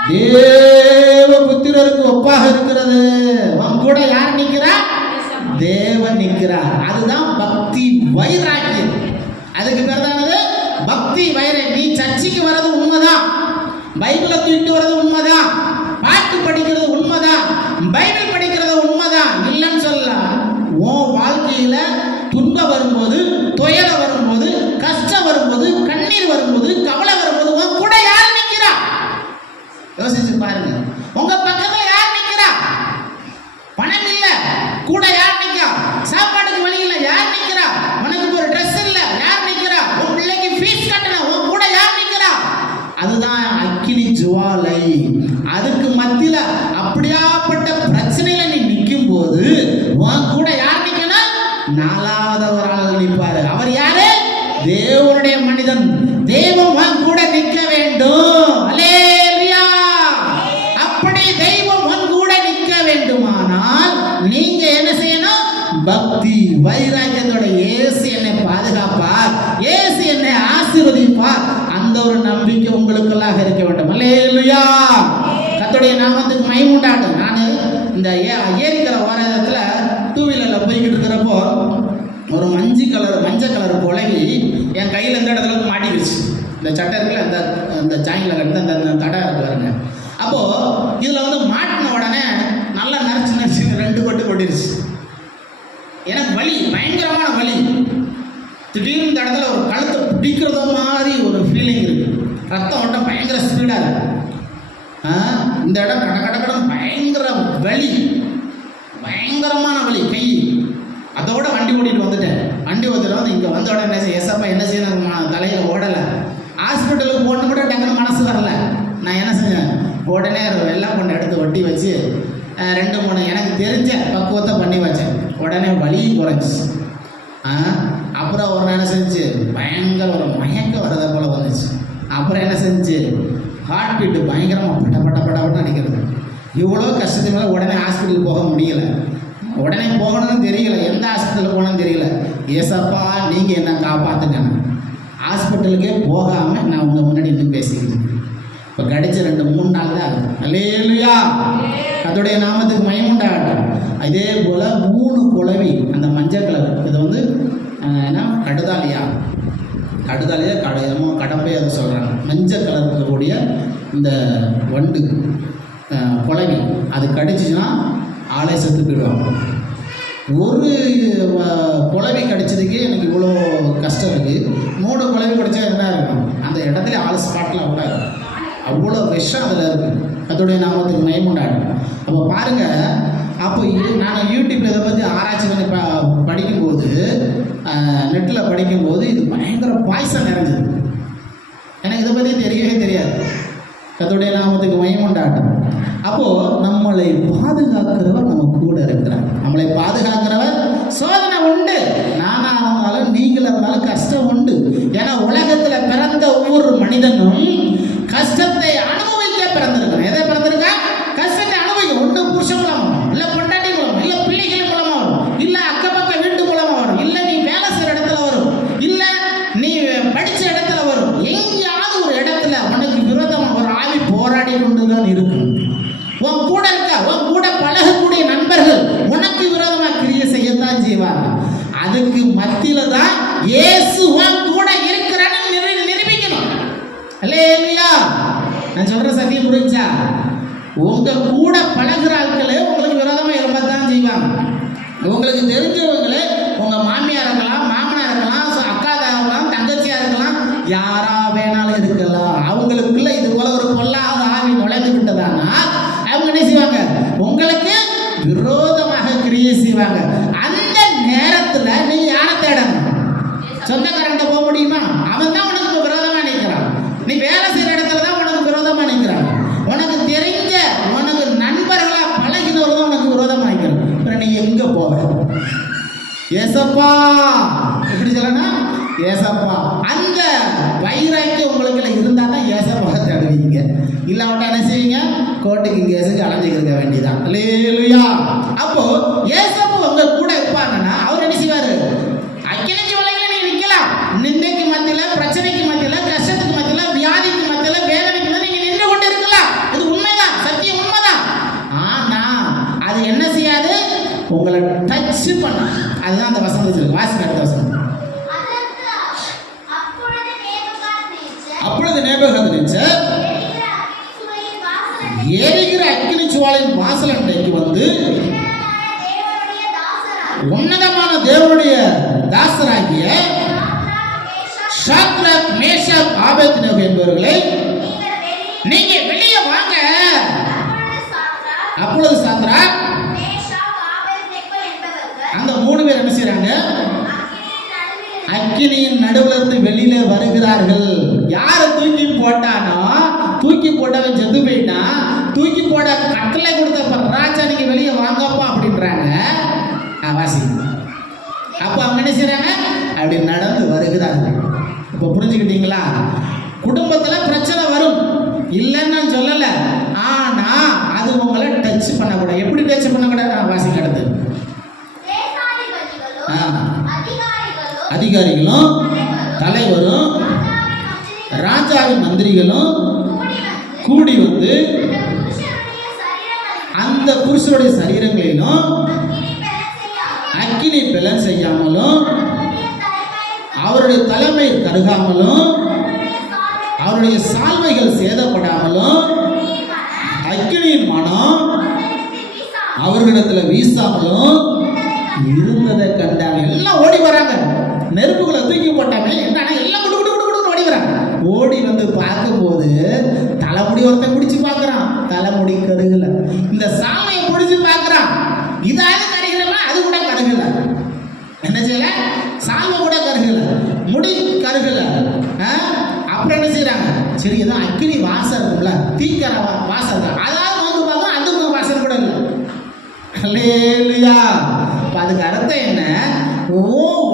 தேவபுத்திரருக்கு ஒப்பாக இருக்கிறது. உன் கூட யார் நிக்கிறா? தேவன் நிற்கிறார். அதுதான் பக்தி வைராக்கியம். அதுக்கு பேர் தானது பக்தி வைராக்கியம். நீ சர்ச்சைக்கு வர்றது உண்மைதான், பைபிளை தூக்கிட்டு வர்றது உண்மைதான், பாட்டு படிக்கிறது உண்மைதான், பைபிள் படிக்கிறது உண்மைதான், இல்லைன்னு சொல்லலாம். உன் வாழ்க்கையில துன்பம் வரும்போது, துயரம் வரும்போது, கஷ்டம் வரும்போது, கண்ணீர் வரும்போது, கவலை வரும்போது உன் கூட யார் நிற்கிறா? யோசிச்சு பாருங்க. உங்க பக்கத்துல யார் நிற்கிறா? பணம் இல்ல, கூட யார் நிற்கிறா? சாப்பாட்டுக்கு வழி இல்ல, யார் நிற்கிறா? உனக்கு ஒரு ட்ரெஸ் இல்ல, யார் நிற்கிறா? உன் பிள்ளைக்கு ஃபீஸ் கட்டணும், உன் கூட யார் நிற்கிறா? அதுதான் அக்கினி ஜுவாலை. அதுக்கு மத்தியில அப்படியாப்பட்ட பிரச்சனையில நீ நிற்கும் போது உன் கூட யார் நிற்கணும்? நாலாவது ஒரு ஆள் நிற்பாரு. அவர் யாரு? தேவனுடைய மனிதன். தெய்வம் உன் கூட நிற்க வேண்டும். அல்லேலூயா. அப்படி தெய்வம் உன் கூட நிற்க வேண்டுமானால் நீங்க என்ன செய்யணும்? பக்தி வைராக்கியத்தோட இயேசு என்னை பாதுகாப்பார், இயேசு என்னை ஆசீர்வதிப்பார், அந்த ஒரு நம்பிக்கை உங்களுக்குள்ளாக இருக்க வேண்டும். அல்லேலூயா. கர்த்தருடைய நாமத்துக்கு மகிமை உண்டாகட்டும். நான் இந்த ஏரிக்கரை ஓரத்துல டூ வீலர்ல போய்கிட்டு இருக்கிறப்போ ஒரு மஞ்சள் கலர் குழவி என் கையில் இந்த இடத்துல மாட்டிக்கிடுச்சு. இந்த சட்டை இருக்குல்ல, அந்த ஜாயின்ல கட்டு அந்த தடை இருக்கு பாருங்க. அப்போ இதுல மாட்டின உடனே நல்லா நரைச்சு 2 கொட்டு கொட்டிருச்சு. எனக்கு வலி, பயங்கரமான வலி. திடீர்னு இந்த இடத்துல ஒரு கழுத்தை பிடிக்கிறத மாதிரி ஒரு ஃபீலிங் இருக்கு. ரத்தம் ஓட்டம் பயங்கர ஸ்பீடா இருக்கு. இந்த இடம் கடக்கடக்கடம் பயங்கர வலி, பயங்கரமான வலி கை. அதோட வண்டி ஓட்டிட்டு வந்துட்டேன். வண்டி ஓட்டிட்டு இங்கே வந்த உடனே எஸ்அப்பா என்ன செய்யணும், தலையில் ஓடலை. ஹாஸ்பிட்டலுக்கு போகணும் கூட டக்குன்னு மனசு வரல. நான் என்ன செஞ்சேன், உடனே வெள்ளம் கொண்டு எடுத்து ஒட்டி வச்சு 2-3 எனக்கு தெரிஞ்ச பக்குவத்தை பண்ணி வச்சேன். உடனே வலி குறைஞ்சிச்சு. அப்புறம் ஒரு என்ன செஞ்சு பயங்கர ஒரு மயக்கம் வரதை போல் வந்துச்சு. அப்புறம் என்ன செஞ்சு ஹார்ட் பீட்டு பயங்கரமாக பட்ட அடிக்கிறது. இவ்வளோ கஷ்டத்து மேலே உடனே ஹாஸ்பிட்டலுக்கு போக முடியல. உடனே போகணும்னு தெரியல, எந்த ஹாஸ்பிட்டலுக்கு போகணும்னு தெரியல. ஏசப்பா நீங்கள் என்ன காப்பாற்றுங்க. ஹாஸ்பிட்டலுக்கே போகாமல் நான் உங்கள் முன்னாடி இன்னும் பேசிக்கிறேன். இப்போ கடிச்ச 2-3 நாள் தான் ஆகுது. அல்லேலூயா. அதோடைய நாமத்துக்கு மகிமை உண்டாகட்டும். இதே போல் 3 குழவி அந்த மஞ்சள் கலர், இது என்ன கடுதாலியா கடம்பை அதை சொல்கிறாங்க. மஞ்சள் கலர் இருக்கக்கூடிய இந்த வண்டு குழவி அது கடிச்சிச்சுன்னா ஆளை செத்து போயிடுவாங்க. ஒரு குழவி கடிச்சதுக்கே எனக்கு இவ்வளோ கஷ்டம் இருக்குது. 3 குழவி கடிச்சா என்ன இருக்கும், அந்த இடத்துல ஆள் ஸ்பாட்டில் கூட அவ்வளோ விஷம் அதில் இருக்குது. அதோடைய நாமத்துக்கு மகிமை உண்டாகட்டும். அப்போ பாருங்கள், அப்போ நான் யூடியூப்பில் இதை பற்றி ஆராய்ச்சி பண்ணி படிக்கும்போது, நெட்டில் படிக்கும்போது இது பயங்கர பாய்சன் நிறைஞ்சது. எனக்கு இதை பற்றி தெரியவே தெரியாது. கர்த்தருடைய நாமத்துக்கு மகிமை உண்டாகட்டும். அப்போது நம்மளை பாதுகாக்கிறவர் நம்ம கூட இருக்கிறார். நம்மளை பாதுகாக்கிறவர். சோதனை உண்டு, நானாக இருந்தாலும் நீங்களாக இருந்தாலும் கஷ்டம் உண்டு. ஏன்னா உலகத்தில் பிறந்த ஒவ்வொரு மனிதனும் கஷ்டத்தை அனுபவிக்க பிறந்திருக்கான். எதை பிறந்திருக்கா? கஷ்டத்தை அனுபவிக்க. ஒன்று புருஷன் மூலமாக வரும், இல்லை பொண்டாட்டி மூலம், இல்லை பிள்ளைகள் மூலமாக வரும், இல்லை அக்கப்பக்க வீட்டு மூலமாக வரும், இல்லை நீ வேலை செய்கிற இடத்துல வரும், இல்லை நீ படித்த இடத்துல வரும். எங்கேயாவது ஒரு இடத்துல உனக்கு விரோதமாக ஒரு ஆவி போராடி கொண்டு தான் இருக்கும். உன் கூட இருக்க, உன் கூட பழகக்கூடிய நண்பர்கள் உனக்கு விரோதமாக கிரியை செய்யத்தான் செய்வாங்க. அதுக்கு மத்தியில தான் இயேசு உன் கூட இருக்கிறான்னு நிரூபிக்கணும். அல்லேலூயா. நான் சொல்ற சத்தியம் புரிஞ்சா? உங்க கூட பழகுற ஆட்களே உங்களுக்கு விரோதமாக இருப்பதான் செய்வாங்க. உங்களுக்கு தெரிஞ்சவங்களே உங்க மாமியா இருக்கலாம், மாமனா இருக்கலாம், அக்கா இருக்கலாம், தங்கச்சியா இருக்கலாம், யாரா வேணாலும் இருக்கலாம். அவங்களுக்குள்ள இது போல ஒரு பொல்லாத ஆவி நுழைந்து விட்டதானால் அவங்க என்ன செய்வாங்க, உங்களுக்கு விரோதமாக கிரியை செய்வாங்க. அந்த நேரத்துல நீ யாரை தேடணும்? சொந்தக்காரன்ட்ட போக முடியுமா? அவன் தான் உனக்கு விரோதமா நிற்கிறான். நீ வேலை செய்யற இடத்துல தான் உனக்கு விரோதமா நிற்கிறான். உனக்கு தெரிஞ்ச உனக்கு நண்பர்களா பழகினவர்கள் தான் உனக்கு விரோதமா நிற்கிறான். அப்புறம் நீ எங்க போவ? ஏசப்பா எப்படி சொல்லணும்? ஏசப்பா. அந்த வைராக்கியம் உங்களுக்கு இருந்தால் தான் ஏசப்பா தேடுவீங்க. இல்லாமட்டா என்ன செய்வீங்க? கோர்ட்டுக்கு கேஸுக்கு அலைஞ்சிக்க வேண்டியதான். அல்லேலூயா. அப்போ ஏசப்பா உங்க கூட இருப்பாங்கன்னா அவர் என்ன செய்வாரு? அக்கினி ஜுவாலையில நீ நிற்கலாம். நிந்தைக்கு மத்தியில, பிரச்சனைக்கு மத்தியில, கஷ்டத்துக்கு மத்தியில, வியாதிக்கு வசனம் வாசிங்க. அடுத்த வசனம். அப்பொழுது நேபுகாத்நேச்சர் எரிகிற அக்கினி சுவாலின் வாசல் அண்டைக்கு வந்து உன்னதமான தேவனுடைய தாசராகிய ஷாத்ராக் மேஷாக் ஆபேத்நேகோ என்பவர்களை நீங்க வெளியே வாங்க. அப்பொழுது சாத்ராக் அந்த 3 பேர் என்ன செய்றாங்க? அக்கினியின் நடுவுல இருந்து வெளியில வருகிறார்கள். யார தூக்கி போட்டானோ, தூக்கி போட்டவன் செத்து போயிட்டான், தூக்கி போட கட்டளை கொடுத்த ராஜா நீங்க வெளியே வாங்கப்பா அப்படின்றாங்க. வாசி. அப்ப அவங்க என்ன செய்றாங்க? அப்படி நடந்து வருகிறார்கள். இப்ப புரிஞ்சுக்கிட்டீங்களா? குடும்பத்துல பிரச்சனை வரும், இல்லைன்னு நான் சொல்லல. ஆனா அது உங்களை டச் பண்ணக்கூடாது. எப்படி டச் பண்ணக்கூடாது? வாசிங்க. அடுத்து அதிகாரிகளும் தலைவரும் ராஜாவின் மந்திரிகளும் கூடி வந்து அந்த புருஷருடைய சரீரங்களிலும் அக்கினி பெலன் செய்யாமலும் அவருடைய தலைமை கருகாமலும் அவருடைய சால்வைகள் சேதப்படாமலும் அக்கினியின் மனம் அவர்களிடத்துல வீசாமலும் இருந்ததை கண்டாங்க. எல்லாம் ஓடி வராங்க. நெருப்புகளை தூக்கி போட்டாங்க. என்னன்னா எல்லாம் ஓடி வராங்க. ஓடி வந்து பார்க்கும்போது தலைமுடி ஒருத்தன் பிடிச்சு பார்க்கறான், தலைமுடி கருகல. இந்த சாலையை பிடிச்சு பார்க்கறான், இதாவது கருகலமா? அது கூட கருகல. என்ன செய்யல? சால்வை கூட கருகல, முடி கருகல. அப்புறம் என்ன செய்யறாங்க? சரி, ஏதோ அக்கினி வாசம் இருக்கும்ல, தீக்கர வாசம் இருக்கு, அதாவது வந்து பார்த்தா அதுக்கு வாசம் கூட இல்லை. அல்லேலூயா. அதுக்கு அர்த்தம் என்ன?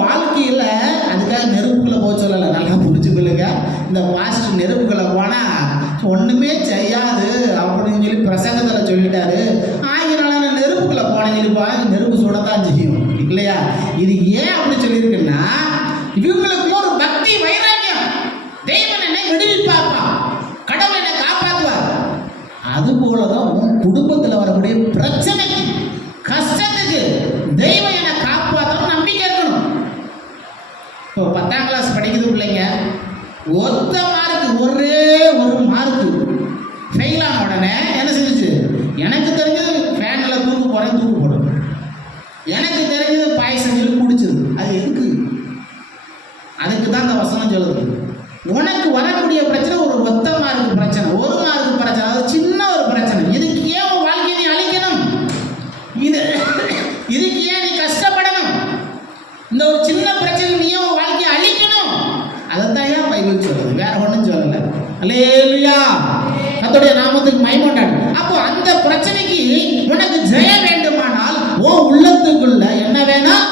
வாழ்க்கையில அதுக்காக நெருப்புக்குள்ள போக சொல்லல. நல்லா புரிஞ்சுக்கொள்ளுங்க. இந்த பாஸ்டர் நெருப்புக்குள்ள போனா ஒண்ணுமே செய்யாது அப்படின்னு சொல்லி பிரசங்கத்துல சொல்லிட்டாரு. ஆகினால நெருப்புக்குள்ள போனீங்கப்பா, நெருப்பு சுடத்தான் செய்யும் இல்லையா? இது ஏன் அப்படி சொல்லியிருக்குன்னா, இவங்களுக்கு ஒரு பக்தி வைராக்கியம். தெய்வன் என்னை விடுவிப்பாப்பா, கடவுள் என்னை காப்பாற்றுவார். அது போலதான் உன் குடும்பத்தில் வரக்கூடிய பிரச்சனைக்கு, கஷ்டத்துக்கு தெய்வம் என்னை காப்பாற்றணும் நம்பிக்கை இருக்கணும். இப்போ 10ஆம் கிளாஸ் படிக்குது பிள்ளைங்க, ஒத்த மார்க்கு, ஒரே ஒரு மார்க்கு ஃபெயில் ஆன உடனே என்ன செஞ்சுச்சு? எனக்கு தெரிஞ்சது ஃபேனில் தூக்கு போகிறேன், தூக்கு போடும். எனக்கு தெரிஞ்சது பாயசம் சொல்லி குடிச்சது. அது எதுக்கு? அதுக்கு தான் அந்த வசனம் சொல்லுது. உனக்கு வரக்கூடிய பிரச்சனை ஒரு ஒத்த மார்க்கு பிரச்சனை, ஒரு மார்க்கு பிரச்சனை, அது சின்ன ஒரு பிரச்சனை. இதுக்கு ஏன் உன் வாழ்க்கையை நீ அழிக்கணும்? இதுக்கு ஏன் நீ கஷ்டப்படணும்? இந்த ஒரு சின்ன பிரச்சனை நீ ஏன் உன் வாழ்க்கையை அழிக்கணும்? அதைத்தான் ஏன் பைபிள் சொல்லுது, வேற ஒன்றும் சொல்லல. அல்லேலூயா. கர்த்தருடைய நாமத்துக்கு மகிமை உண்டாகட்டும். அப்போ அந்த பிரச்சனைக்கு உனக்கு ஜெயம் வேண்டுமானால் உன் உள்ளத்துக்குள்ள என்ன வேணும்?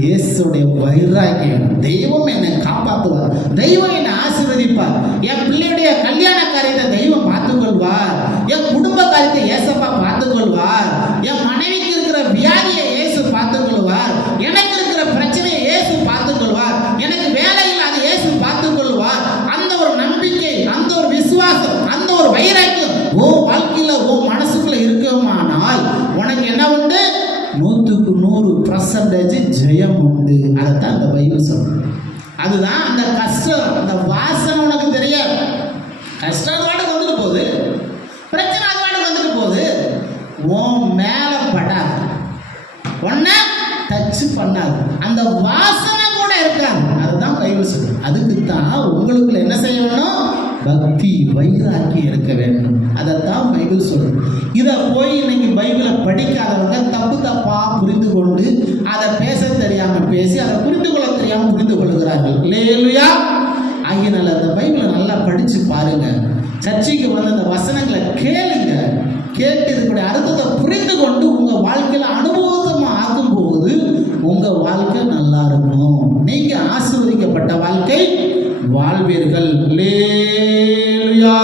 இயேசுடைய வைராக்கியம். தெய்வம் என்னை காப்பாற்றுவார், தெய்வம் என்னை ஆசீர்வதிப்பார், என் பிள்ளையுடைய கல்யாண காரியத்தை தெய்வம் பார்த்துக்கொள்வார், என் குடும்ப காரியத்தை ஏசப்பா பார்த்துக்கொள்வார், என் மனைவிக்கு இருக்கிற வியாதியை இயேசு பார்த்துக்கொள்வார், எனக்கு இருக்கிற பிரச்சனையை இயேசு பார்த்துக்கொள்வார், எனக்கு வேலை இல்லாத இயேசு பார்த்துக்கொள்வார். அந்த ஒரு நம்பிக்கை, அந்த ஒரு விசுவாசம், அந்த ஒரு வைராக்கியம் ஓ வாழ்க்கையில ஓ மனசுக்குள்ள இருக்குமானால் உனக்கு என்ன உண்டு? 100க்கு 100% ஜெயம் உண்டு. அதைத்தான் அந்த பைபிள் சொல்லுது. அதுதான் அந்த கஷ்டம், அந்த வாசனை உனக்கு தெரியாது. கஷ்டம் அது வாட்டுக்கு வந்துட்டு போகுது, பிரச்சனை அது வாட்டுக்கு வந்துட்டு போகுது, உன் மேல படாது, உன்னை டச் பண்ணாது, அந்த வாசனை கூட இருக்காது. அதுதான் பைபிள் சொல்லுது. அதுக்கு தான் உங்களுக்குள்ள என்ன செய்யணும்? பக்தி வைராக்கி இருக்க வேண்டும். அதைத்தான் பைபிள் சொல்லுது. இதை போய் இன்னைக்கு பைபிளை படிக்காதவங்க தப்பு தப்பா புரிந்து கொண்டு அதை பேச தெரியாம பேசி அதை புரிந்து கொள்ள தெரியாம புரிந்து கொள்ளுகிறார்கள். அல்லேலூயா. ஆகியனால அந்த பைபிளை நல்லா படிச்சு பாருங்க. சர்ச்சைக்கு வந்து அந்த வசனங்களை கேளுங்க. கேட்டு இதுக்குடைய அர்த்தத்தை புரிந்து கொண்டு உங்க வாழ்க்கையில அனுபவமா ஆக்கும் போது உங்க வாழ்க்கை நல்லா இருக்கும். நீங்க ஆசீர்வதிக்கப்பட்ட வாழ்க்கை வாழ்வீர்கள். அல்லேலூயா.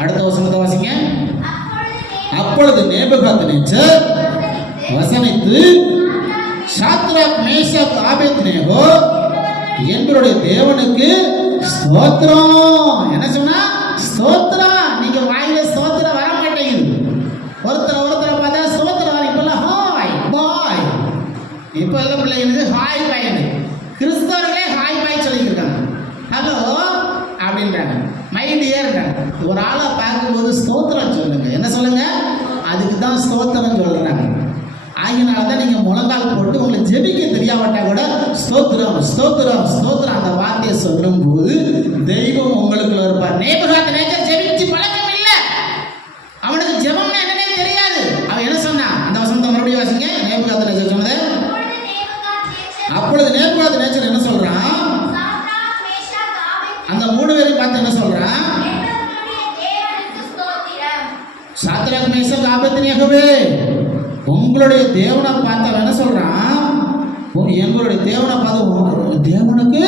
அடுத்த வசனத்தை வாசிங்க. அப்பொழுது நேபுகாத்நேச்சர் வசனித்து சாத்ராக் மேஷாக் ஆபேத்நேகோ என்பவருடைய தேவனுக்கு ஸ்தோத்திரம். என்ன சொன்னா? ஸ்தோத்திரம். நீங்க வாயில ஸ்தோத்திரம் வர மாட்டேங்குது. ஒருத்தரை பார்த்தா ஸ்தோத்திரம், இப்பெல்லாம் ஹாய் பாய். இப்ப இப்போ எல்லாம் பிள்ளைங்களுக்கு ஹாய் பாய்னு, கிறிஸ்தவர்களே ஹாய் பாய் சொல்லியிருக்காங்க. ஹலோ அப்படின்றாங்க, மை டியர்ன்றாங்க. ஒரு ஆளை பார்க்கும்போது ஸ்தோத்திரம் சொல்லுங்க. என்ன சொல்லுங்க? அதுக்கு தான் ஸ்தோத்திரம் சொல்றாங்க. ஆகியனால தான் நீங்கள் முழங்கால் போட்டு உங்களுக்கு ஜெபிக்க தெரியாவிட்டா கூட ஸ்தோத்திரம் ஸ்தோத்திரம் ஸ்தோத்திரம் அந்த வார்த்தையை சொல்லும்போது தெய்வம் உங்களுக்குள்ள இருப்பார். நேபுகாத்நேச்சர் ஜெபிச்சு பழக்கம் இல்லை, அவனுக்கு ஜெபம்னா என்னன்னே தெரியாது. அவன் என்ன சொன்னான்? அந்த வசனத்தை மறுபடியும் வாசிங்க. நேபுகாத்நேச்சர் சொன்னது, அப்பொழுது நேபுகாத்நேச்சர் என்ன சொல்றான்? அந்த 3 பேரையும் பார்த்து என்ன சொல்றான்? சாத்ராக் மேஷாக் ஆபேத்நேகோவே, உங்களுடைய தேவனை பார்த்து என்ன சொல்றான்? எங்களுடைய தேவனை பார்த்து தேவனுக்கு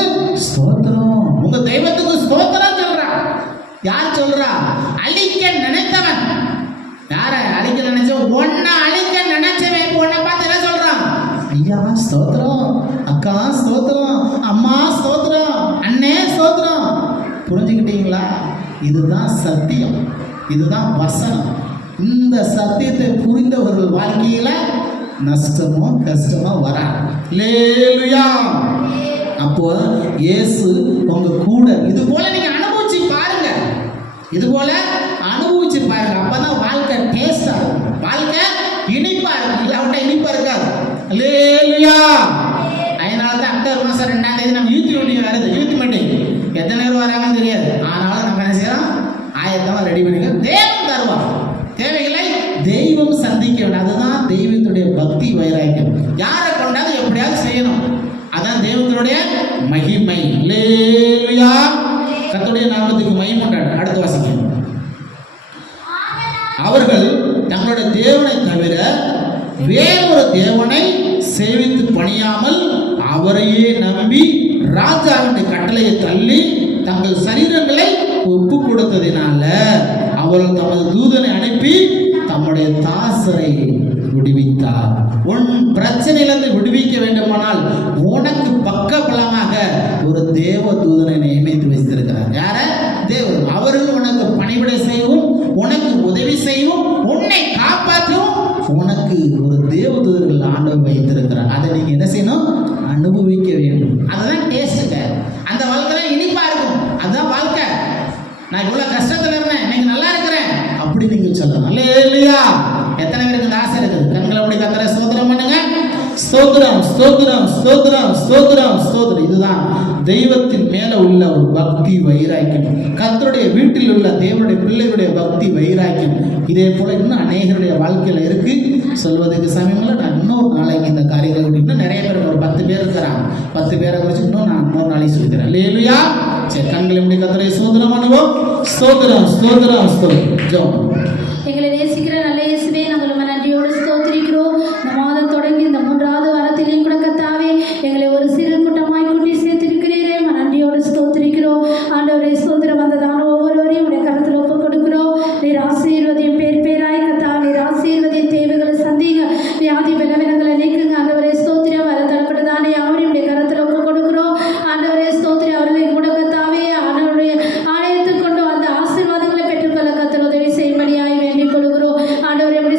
ஸ்தோத்திரம், உங்க தெய்வத்துக்கு ஸ்தோத்திரம் சொல்றான். யார் சொல்றா? அழிக்க நினைத்தவன். யார அழிக்க நினைச்ச? ஒன்ன அழிக்க நினைச்சவன் பொண்ணை பார்த்து என்ன சொல்றான்? ஐயா ஸ்தோத்திரம், அக்கா ஸ்தோத்திரம், அம்மா ஸ்தோத்திரம், அண்ணே ஸ்தோத்திரம். புரிஞ்சுக்கிட்டீங்களா? இதுதான் சத்தியம், இதுதான் வசனம். இந்த சத்தியத்தை புரிந்தவர்கள் வாழ்க்கையில நஷ்டமோ கஷ்டமோ வராது. அல்லேலூயா. அப்போ இயேசு உங்க கூட இது போல நீங்க அனுபவிச்சு பாருங்க, இது போல அனுபவிச்சு பாருங்க. அப்பதான் வாழ்க்கை டேஸ்டா இருக்கும், வாழ்க்கை இனிப்பா இருக்கும். இல்லாவிட்டா இனிப்பா இருக்காது. அல்லேலூயா. அதனால தான் அக்டோபர் மாசம் 2ஆம் தேதி நம்ம யூத் மீட்டிங் வருது. யூத் மீட்டிங் எத்தனை பேர் வராங்கன்னு தெரியாது. ஆனாலும் நம்ம என்ன செய்யறோம்? ஆயத்தமா ரெடி பண்ணிக்க. தேவன் தருவான் தேவைகளை, தெய்வம் சந்திக்க வேண்டும். அதுதான் தெய்வத்துடைய பக்தி வைராக்கியம். யாரை கொண்டாது எப்படியாவது செய்யணும், அதான் தெய்வத்தினுடைய மகிமை. அல்லேலூயா. கர்த்தருடைய நாமத்துக்கு மகிமை உண்டாகட்டும். அடுத்த வாசிக்க. அவர்கள் தங்களுடைய தேவனை தவிர வேறொரு தேவனை சேவித்து பணியாமல் அவரையே நம்பி ராஜாவின் கட்டளையை தள்ளி தங்கள் சரீரங்களை ஒப்பு கொடுத்ததினால அவர்கள் தமது தூதனை அனுப்பி தம்முடைய தாசரை விடுவித்தார். உன் பிரச்சனையிலிருந்து விடுவிக்க வேண்டுமானால் உனக்கு பக்க பலமாக ஒரு தேவ தூதனை நியமித்து வைத்திருக்கிறார். யார? தேவன். அவர்கள் உனக்கு பணிவிடை செய்யவும், உனக்கு உதவி செய்யவும், உன்னை காப்பாற்றவும் உனக்கு ஒரு தேவ தூதர்கள் ஆண்டவர் வைத்திருக்கிறார். அதை நீங்க என்ன செய்யணும்? அனுபவிக்க வேண்டும். அதுதான் டேஸ்ட்டுங்க. அந்த வாழ்க்கை இனிப்பா இருக்கும். அதுதான் வாழ்க்கை. நான் இவ்வளவு கஷ்டத்துல இருந்தேன், இன்னைக்கு நல்லா இருக்கிறேன் அப்படி நீங்க சொல்லலாம். அல்லேலூயா. எத்தனை பேருக்கு இந்த ஆசை இருக்குது? கண்களை அப்படி கர்த்தரை ஸ்தோத்திரம் பண்ணுங்க. ஸ்தோத்திரம் ஸ்தோத்திரம் ஸ்தோத்திரம் ஸ்தோத்திரம் ஸ்தோத்திரம். இதுதான் தெய்வத்தின் மேல உள்ள ஒரு பக்தி வைராக்கியம். கர்த்தருடைய வீட்டில் உள்ள தேவனுடைய பிள்ளைகளுடைய பக்தி வைராக்கியம். இதே போல இன்னும் அநேகருடைய வாழ்க்கையில இருக்கு. சொல்வதற்கு சமயங்கள நான் இன்னொரு நாளைக்கு இந்த காரியங்களை இன்னும் நிறைய பேர், ஒரு 10 பேர் இருக்கிறாங்க. 10 பேரை குறிச்சு இன்னும் நான் இன்னொரு நாளைக்கு சொல்லிக்கிறேன். அல்லேலூயா. சரி, கண்களை எப்படி கர்த்தரை ஸ்தோத்திரம் பண்ணுவோம். ஸ்தோத்திரம் ஸ்தோத்திரம் ஸ்தோத்திரம். ஜெபம். எங்களை நேசிக்கிற நல்ல இயேசுவே, நாங்கள் உம்மை நன்றியோடு ஸ்தோத்திரிக்கிறோம். இந்த மாதம் தொடங்கி இந்த 3வது வாரத்திலேயும் கூட கர்த்தாவே எங்களை ஒரு சிறு கூட்டமாய் கூட்டி சேர்த்திருக்கிறீரே, நன்றியோடு ஸ்தோத்திரிக்கிறோம். ஆண்டவரே ஸ்தோத்திரம். வந்ததான ஒவ்வொருவரையும் உடைய கருத்தில் ஒப்புக் கொடுக்கிறோம். நீர் ஆசீர்வதியும், பேர் பேராய் கர்த்தாவே நீர் ஆசீர்வதியும், தேவைகளை சந்திங்க, வியாதி பலவீனங்களை நீக்குங்க. ஆண்டவரே ஸ்தோத்திரம். வர தரப்பட்டதான யாவரையும் உடைய கருத்தில் ஒப்புக் கொடுக்கிறோம். ஆண்டவரே ஸ்தோத்திரம். அவர்களை கூட கர்த்தாவே ஆண்டவருடைய ஆலயத்துக்கு கொண்டு வந்த ஆசீர்வாதங்களை பெற்றுக்கொள்ள கர்த்தர் உதவி செய்யும்படியாய் வேண்டிக் கொள்கிறோம். ஆண்டவரே எப்படி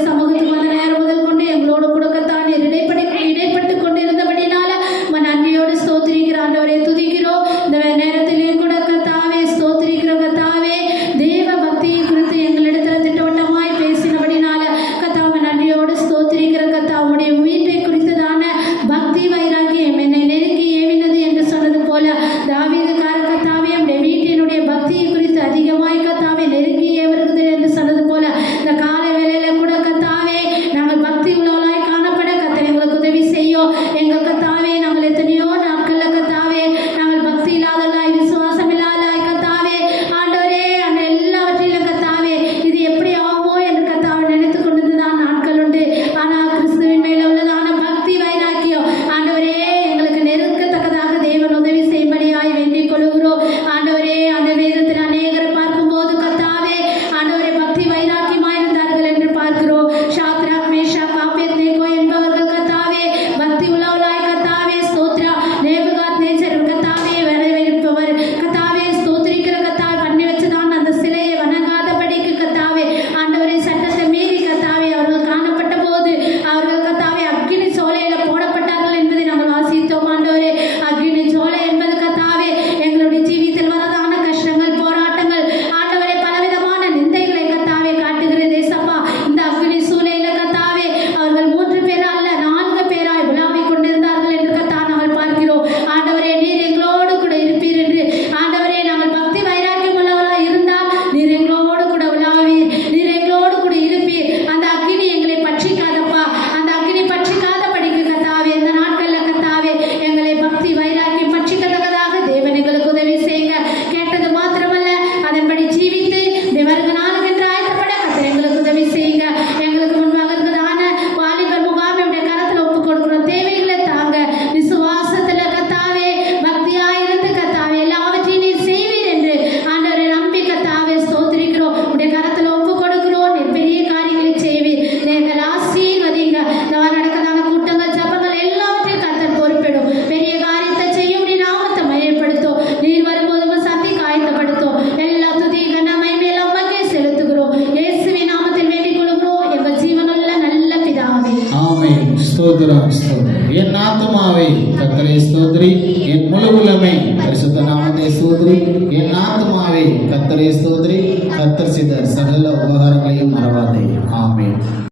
ஸ்தோத்திரம். என் ஆத்துமாவே கர்த்தரை ஸ்தோத்திரி, என் முழு உள்ளமே பரிசுத்த நாமத்தை ஸ்தோத்திரி. என் ஆத்துமாவே கர்த்தரை ஸ்தோத்திரி, கர்த்தர் செய்த சகல உபகாரங்களையும் மறவாதே. ஆமென்.